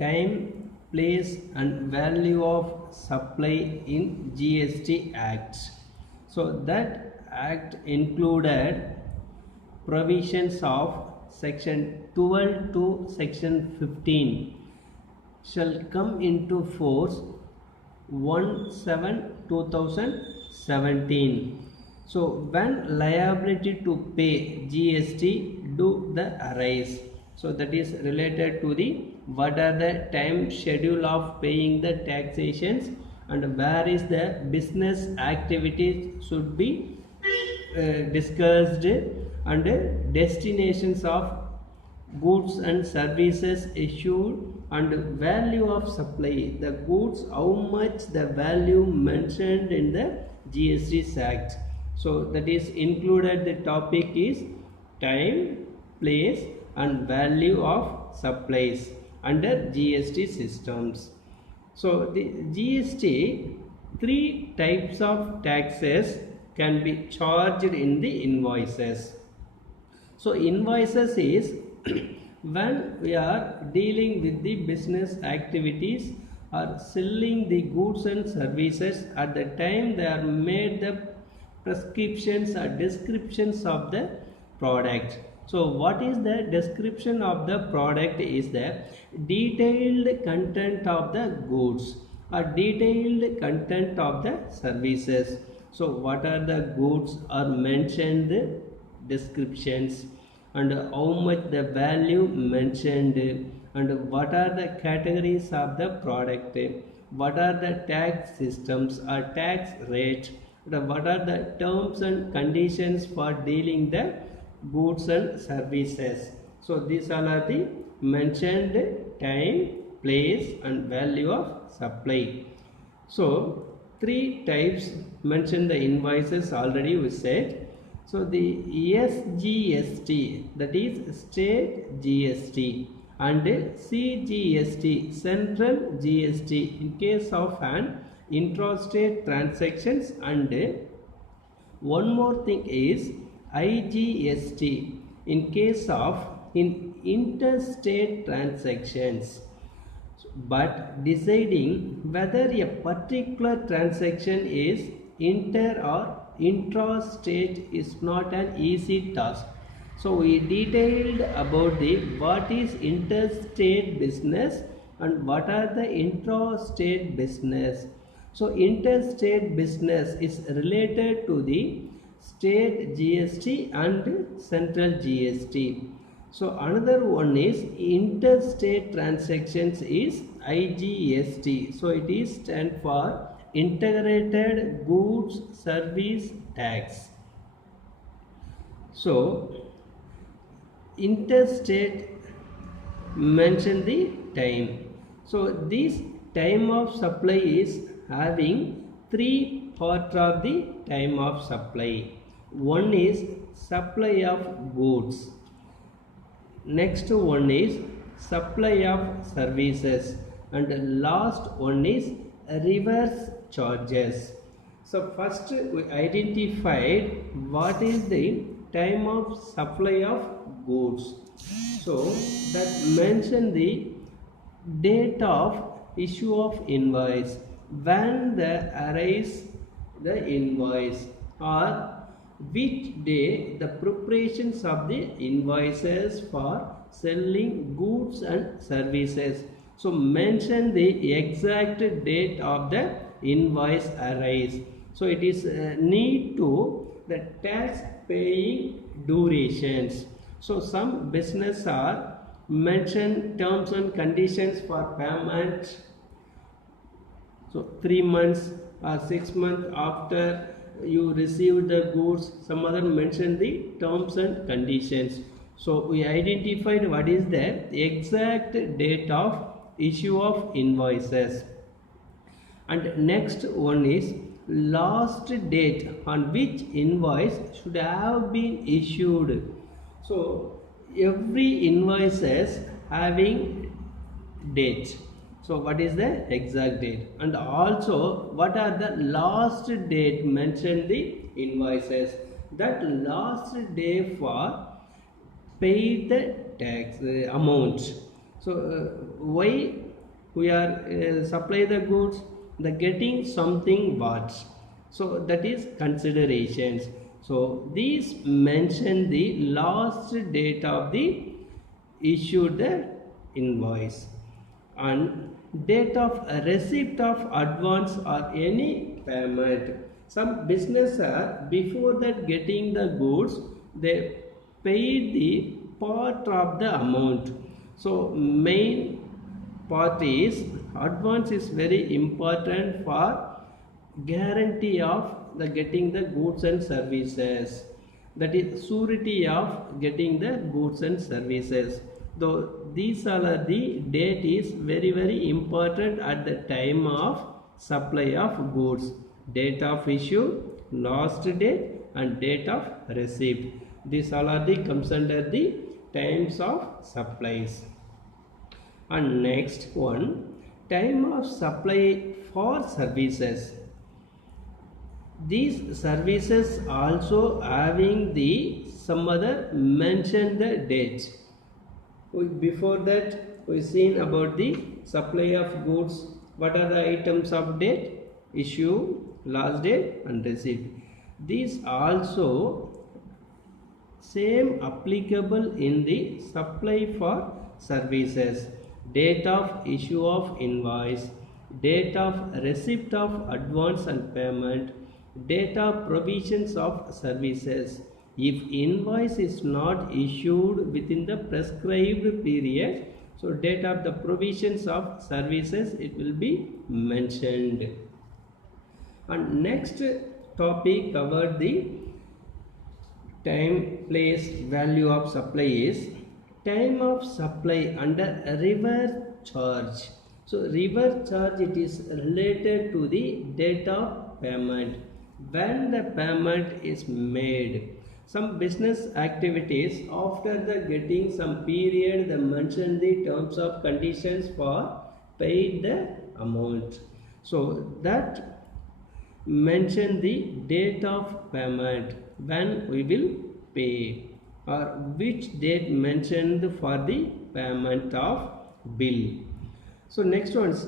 time, place and value of supply in GST Act. So that act included provisions of section 12 to section 15 shall come into force 1/7/2017. So when liability to pay GST do the arise, so that is related to the what are the time schedule of paying the taxations and where is the business activities should be discussed and destinations of goods and services issued and value of supply, the goods, how much the value mentioned in the GST Act. So that is included, the topic is time, place and value of supplies under GST systems. So the GST, three types of taxes can be charged in the invoices. So invoices is when we are dealing with the business activities or selling the goods and services, at the time they are made the prescriptions or descriptions of the product. So what is the description of the product is the detailed content of the goods or detailed content of the services. So what are the goods are mentioned, descriptions, and how much the value mentioned, and what are the categories of the product, what are the tax systems or tax rate, what are the terms and conditions for dealing the goods and services. So these all are the mentioned time, place and value of supply. So three types mentioned the invoices already we said. So the SGST, that is state GST, and CGST, central GST in case of an intrastate transactions, and one more thing is IGST in case of interstate transactions. But deciding whether a particular transaction is inter or intrastate is not an easy task. So we detailed about the what is interstate business and what are the intrastate business. So interstate business is related to the state GST and central GST. So another one is interstate transactions is IGST. So it is stand for integrated goods service tax. So interstate mention the time. So this time of supply is having three parts of the time of supply. One is supply of goods. Next one is supply of services, and last one is reverse charges. So first we identified what is the time of supply of goods. So that mention the date of issue of invoice, when the arise the invoice, or which day the preparations of the invoices for selling goods and services. So mention the exact date of the invoice arise. So it is need to the tax paying durations. So some business are mention terms and conditions for payment. So 3 months or 6 months after you receive the goods, some other mention the terms and conditions. So we identified what is the exact date of issue of invoices. And next one is last date on which invoice should have been issued. So every invoices having date. So what is the exact date, and also what are the last date mentioned the invoices, that last day for pay the tax amount. So why we are supply the goods, the getting something what, so that is considerations. So these mention the last date of the issued the invoice and date of receipt of advance or any payment. Some business are before that getting the goods, they paid the part of the amount. So main part is advance is very important for guarantee of the getting the goods and services, that is surety of getting the goods and services. Though these all are the date is very important at the time of supply of goods: date of issue, last date and date of receipt. These all are the comes under the times of supplies. And next one, time of supply for services. These services also having the some other mention the dates. Before that we seen about the supply of goods, what are the items of date, issue, last date and receipt. These also same applicable in the supply for services: date of issue of invoice, date of receipt of advance and payment, date of provisions of services. If invoice is not issued within the prescribed period, so date of the provisions of services it will be mentioned. And next topic covered the time, place, value of supply is time of supply under reverse charge. So reverse charge, it is related to the date of payment, when the payment is made. Some business activities after the getting some period, they mention the terms of conditions for paid the amount. So that mention the date of payment, when we will pay, or which date mentioned for the payment of bill. So next one is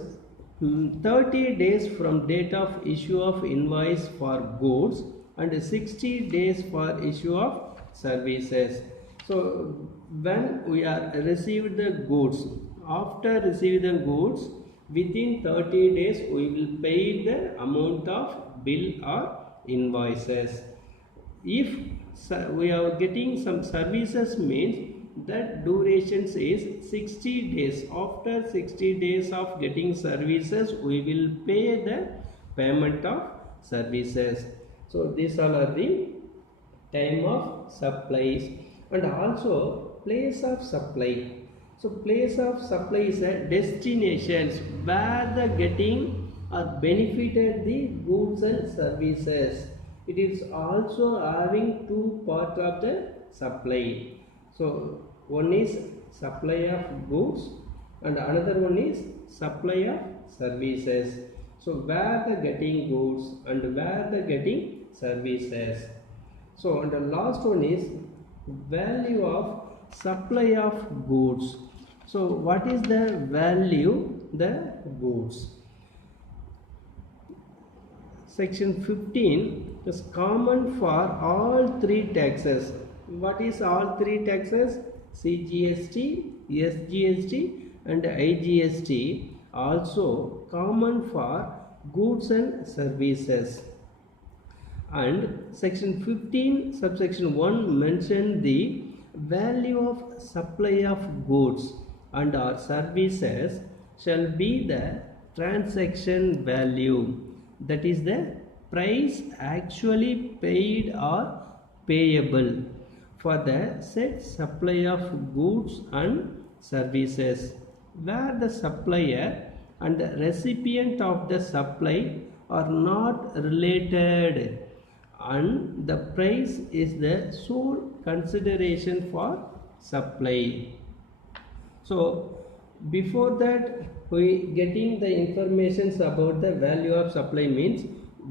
30 days from date of issue of invoice for goods and 60 days for issue of services. So when we are received the goods, after receiving the goods, within 30 days we will pay the amount of bill or invoices. If we are getting some services, means that duration is 60 days. After 60 days of getting services, we will pay the payment of services. So these all are the time of supplies. And also place of supply. So place of supply is a destinations where the getting or benefited the goods and services. It is also having two parts of the supply. So one is supply of goods and another one is supply of services. So where the getting goods and where the getting services. So and the last one is value of supply of goods. So what is the value the goods? Section 15 is common for all three taxes. What is all three taxes? CGST, SGST and IGST, also common for goods and services. And section 15 subsection 1 mentioned the value of supply of goods and or services shall be the transaction value, that is the price actually paid or payable for the said supply of goods and services, where the supplier and the recipient of the supply are not related and the price is the sole consideration for supply. So before that we getting the informations about the value of supply means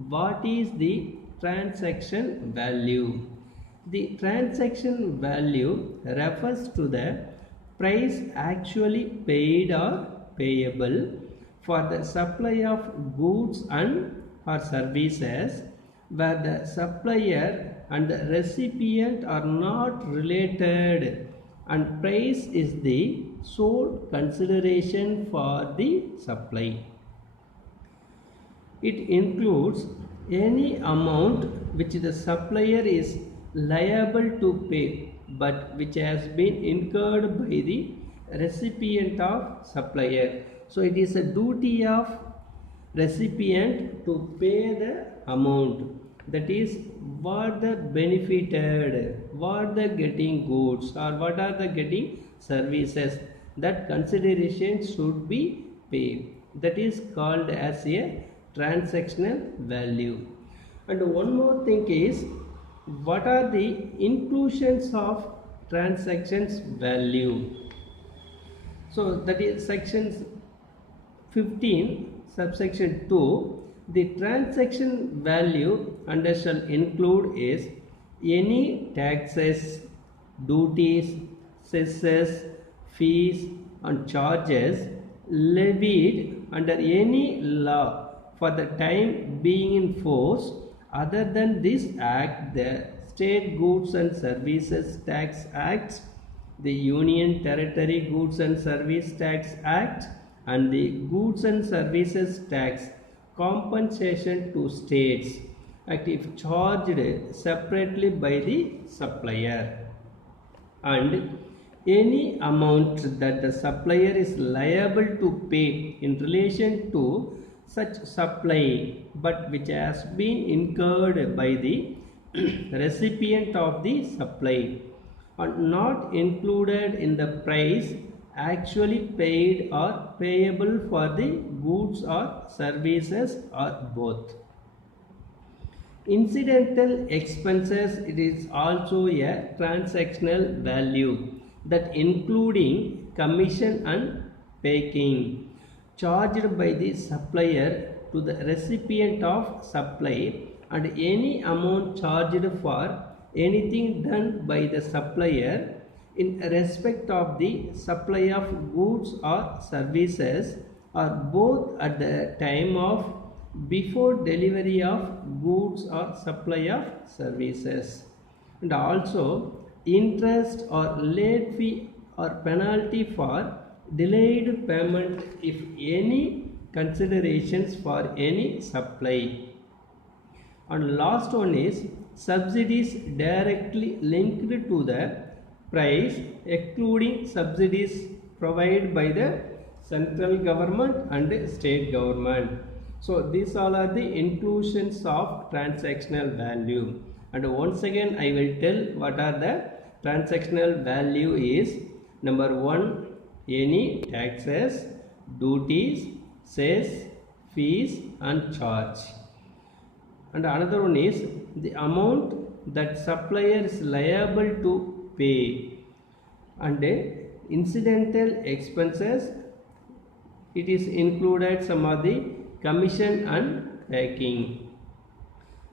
what is the transaction value. The transaction value refers to the price actually paid or payable for the supply of goods and or services where the supplier and the recipient are not related and price is the sole consideration for the supply. It includes any amount which the supplier is liable to pay but which has been incurred by the recipient of supplier. So it is a duty of recipient to pay the amount, that is what the benefited, what the getting goods or what are the getting services, that consideration should be paid. That is called as a transactional value. And one more thing is, what are the inclusions of transactions value? So that is section 15 subsection 2. The transaction value under shall include is any taxes, duties, cesses, fees and charges levied under any law for the time being in force other than this act, the State Goods and Services Tax Act, the Union Territory Goods and Service Tax Act and the Goods and Services Tax compensation to states act if charged separately by the supplier, and any amount that the supplier is liable to pay in relation to such supply but which has been incurred by the recipient of the supply and not included in the price actually paid or payable for the goods or services or both. Incidental expenses, it is also a transactional value that including commission and packing charged by the supplier to the recipient of supply and any amount charged for anything done by the supplier in respect of the supply of goods or services or both at the time of before delivery of goods or supply of services, and also interest or late fee or penalty for delayed payment if any considerations for any supply. And last one is subsidies directly linked to the price excluding subsidies provided by the central government and state government. So these all are the inclusions of transactional value. And once again I will tell what are the transactional value is. Number 1, any taxes, duties, cess, fees and charge. And another one is the amount that supplier is liable to pay, and incidental expenses, it is included some of the commission and packing,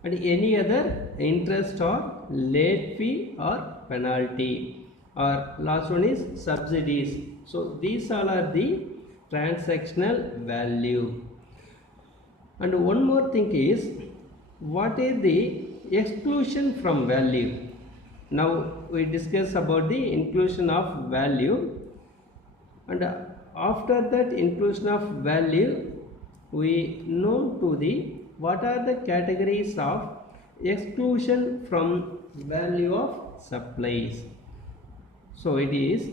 and any other interest or late fee or penalty, or last one is subsidies. So these all are the transactional value. And one more thing is, what is the exclusion from value? Now we discuss about the inclusion of value, and after that inclusion of value we know to the what are the categories of exclusion from value of supplies. So it is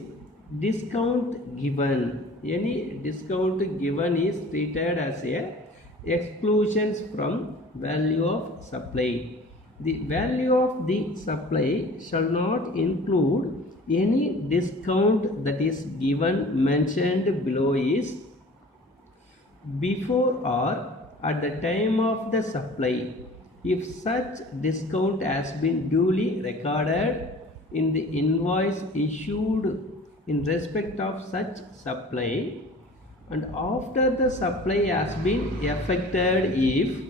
discount given. Any discount given is treated as a exclusions from value of supply. The value of the supply shall not include any discount that is given mentioned below is before or at the time of the supply, if such discount has been duly recorded in the invoice issued in respect of such supply, and after the supply has been effected if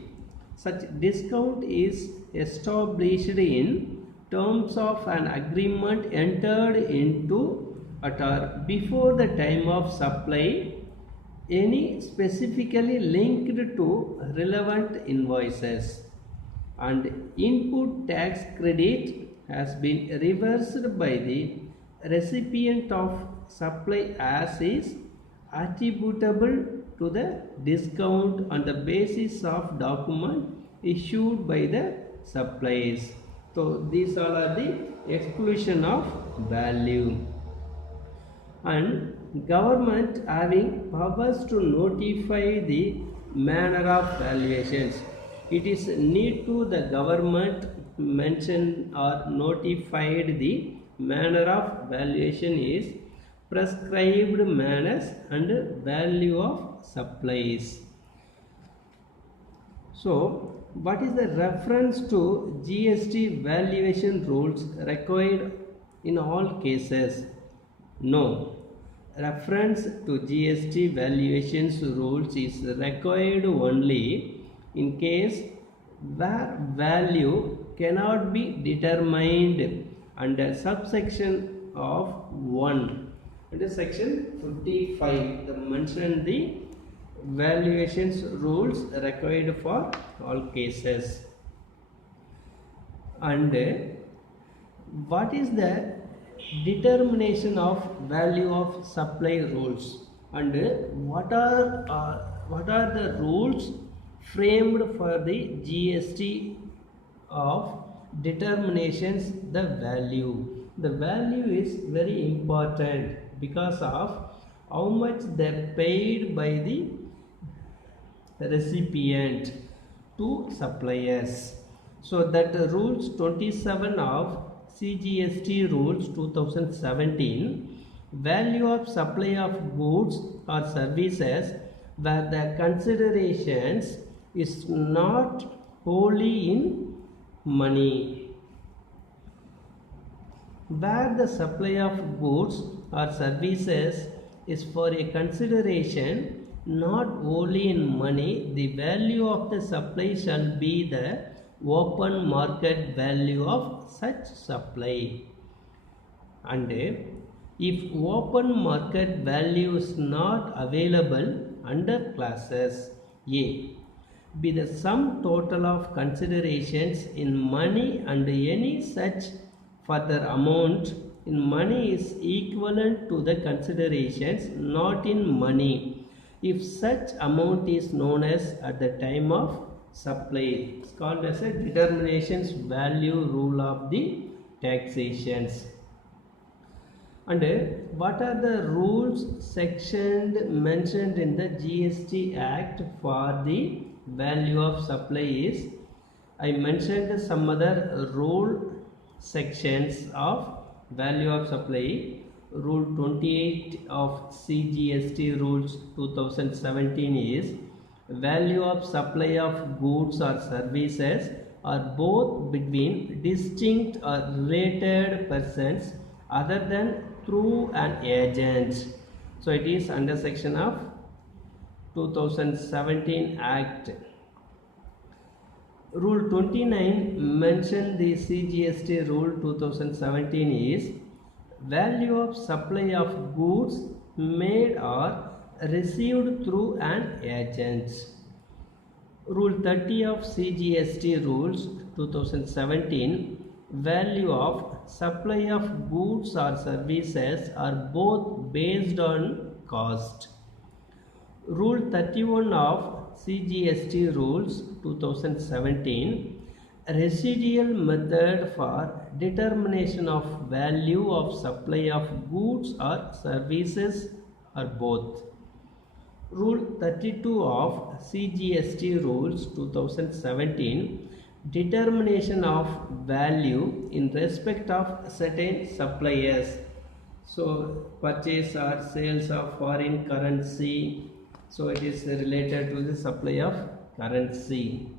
such discount is established in terms of an agreement entered into at or before the time of supply any specifically linked to relevant invoices, and input tax credit has been reversed by the recipient of supply as is attributable to the discount on the basis of document issued by the suppliers. So these all are the exclusion of value. And government having powers to notify the manner of valuations. It is need to the government mention or notified the manner of valuation is prescribed manners and value of supplies. So, what is the reference to GST valuation rules required in all cases? No. Reference to GST valuations rules is required only in case where value cannot be determined under subsection of 1. Under section 55, the mentioned the valuations rules required for all cases. And what is the determination of value of supply rules, and what are the rules framed for the GST of determinations the value? The value is very important because of how much they paid by the recipient to suppliers. So that rules 27 of CGST rules 2017, value of supply of goods or services where the considerations is not wholly in money. Where the supply of goods or services is for a consideration not wholly in money, the value of the supply shall be the open market value of such supply. And if open market value is not available under classes A, be the sum total of considerations in money and any such further amount in money is equivalent to the considerations not in money if such amount is known as at the time of supply. It's called as a determinations value rule of the taxations. And what are the rules sectioned mentioned in the GST Act for the value of supply is, I mentioned some other rule sections of value of supply. Rule 28 of CGST rules 2017 is value of supply of goods or services are both between distinct or related persons other than through an agent. So it is under section of 2017 Act. Rule 29 mentioned the CGST rule 2017 is value of supply of goods made or received through an agent. Rule 30 of CGST rules 2017 value of supply of goods or services are both based on cost. Rule 31 of CGST rules 2017 residual method for determination of value of supply of goods or services are both. Rule 32 of CGST rules 2017 determination of value in respect of certain suppliers. So purchase or sales of foreign currency, so it is related to the supply of currency.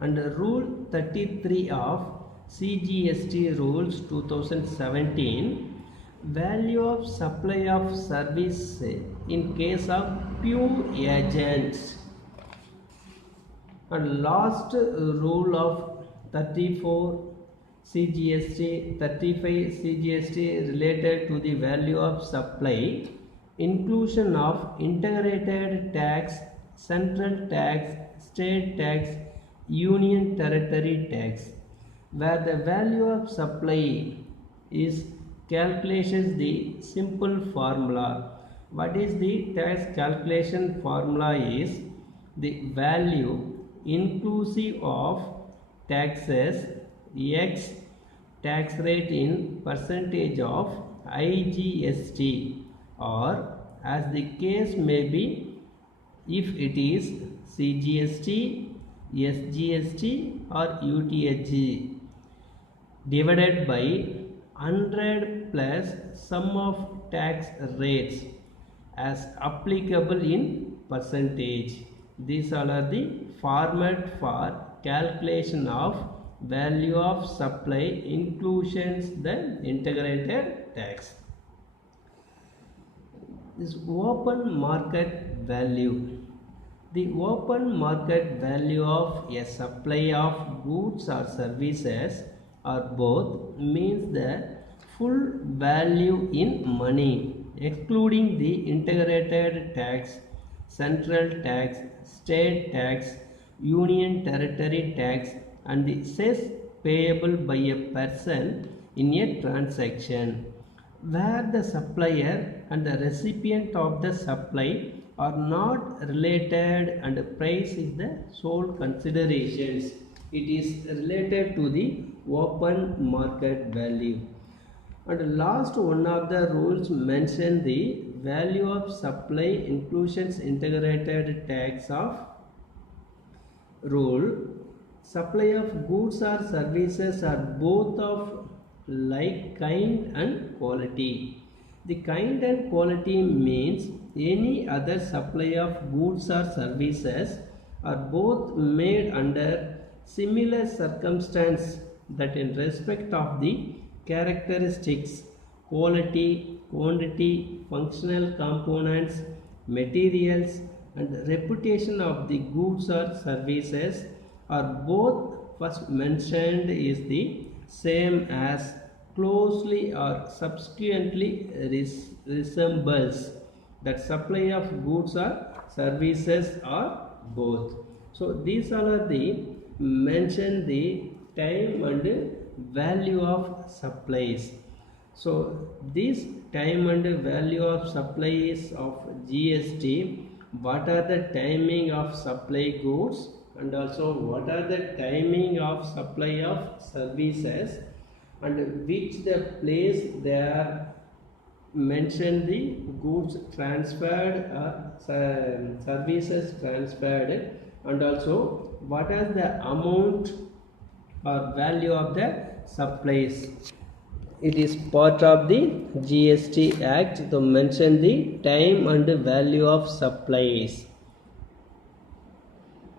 And Rule 33 of CGST rules 2017 value of supply of service in case of pure agents. And last rule of 34 CGST 35 CGST related to the value of supply, inclusion of integrated tax, central tax, state tax, union territory tax, where the value of supply is calculations the simple formula. What is the tax calculation formula is the value inclusive of taxes X tax rate in percentage of IGST, or as the case may be, if it is CGST, SGST or UTSG, divided by 100 plus sum of tax rates as applicable in percentage. These all are the format for calculation of value of supply inclusions the integrated tax. This open market value. The open market value of a supply of goods or services or both means the full value in money, excluding the integrated tax, central tax, state tax, union territory tax and the cess payable by a person in a transaction, where the supplier and the recipient of the supply are not related and price is the sole considerations. It is related to the open market value. And last one of the rules mention the value of supply inclusions integrated tax of rule. Supply of goods or services are both of like kind and quality. The kind and quality means any other supply of goods or services are both made under similar circumstance that in respect of the characteristics, quality, quantity, functional components, materials and reputation of the goods or services are both first mentioned is the same as closely or subsequently resembles that supply of goods or services are both. So these are the mention the time and value of supplies. So this time and value of supplies of GST, what are the timing of supply goods and also what are the timing of supply of services and which the place they are mentioned the goods transferred or services transferred and also what is the amount or value of the supplies. It is part of the GST Act to mention the time and value of supplies.